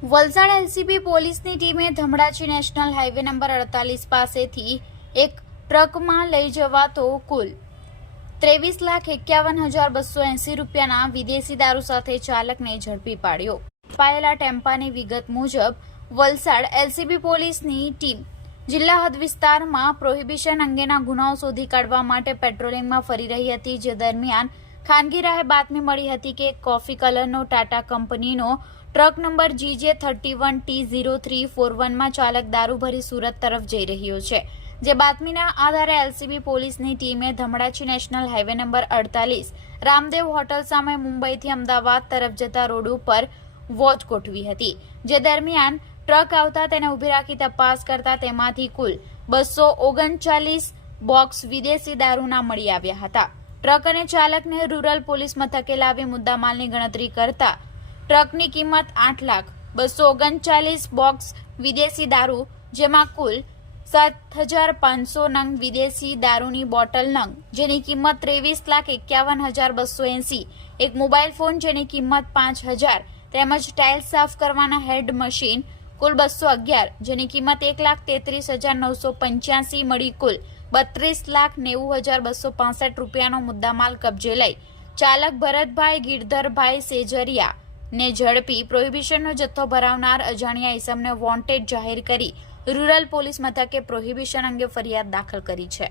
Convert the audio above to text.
Valsad LCB પોલીસની ટીમે Dhamdachi national highway number અડતાલીસ પાસેથી એક ટ્રકમાં લઈ જવાતો કુલ ત્રેવીસ લાખ એકાવન હજાર બસો એંસી રૂપિયાના વિદેશી દારૂ સાથે ચાલકને ઝડપી પાડ્યો. પાયેલા ટેમ્પાની વિગત મુજબ, વલસાડ એલસીબી પોલીસની ટીમ જિલ્લા હદ વિસ્તારમાં પ્રોહિબિશન અંગેના ગુનાઓ શોધી કાઢવા માટે પેટ્રોલિંગમાં ફરી રહી હતી, જે દરમિયાન ખાનગી રાહે બાતમી મળી હતી કે કોફી કલરનો ટાટા કંપનીનો truck number GJ thirty one T zero three four વનમાં ચાલક દારૂ ભરી સુરત તરફ જઈ રહ્યો છે. જે બાતમીના આધારે એલસીબી પોલીસની ટીમે ધમડાચી નેશનલ હાઈવે નંબર અડતાલીસ રામદેવ હોટલ સામે મુંબઈથી અમદાવાદ તરફ જતા રોડ ઉપર વોચ ગોઠવી હતી. જે દરમિયાન ટ્રક આવતા તેને ઊભી રાખી તપાસ કરતા તેમાંથી કુલ બસો ઓગણચાલીસ બોક્સ વિદેશી દારૂના મળી આવ્યા હતા. ટ્રક અને ચાલકને રૂરલ પોલીસ મથકે લાવી મુદ્દામાલની ગણતરી કરતા ટ્રકની કિંમત આઠ લાખ, બસો ઓગણચાલીસ બોક્સ વિદેશી દારૂ, જેમાં કુલ સાત હજાર પાંચસો નંગ વિદેશી દારૂની બોટલ નંગ, જેની કિંમત ત્રેવીસ લાખ એકાવન હજાર બસો એંસી, એક મોબાઈલ ફોન જેની કિંમત પાંચ હજાર, તેમજ ટાઇલ્સ સાફ કરવાના હેડ મશીન કુલ બસો અગિયાર, જેની કિંમત એક લાખ તેત્રીસ હજાર નવસો પંચ્યાસી મળી કુલ બત્રીસ લાખ નેવું હજાર બસો પાસઠ રૂપિયાનો મુદ્દામાલ કબજે લઈ ચાલક ભરતભાઈ ગિરધરભાઈ સેજરિયા ને ઝડપી પ્રોહિબિશનનો જથ્થો ભરાવનાર અજાણ્યા ઇસમને વોન્ટેડ જાહેર કરી રૂરલ પોલીસ મથકે પ્રોહિબિશન અંગે ફરિયાદ દાખલ કરી છે.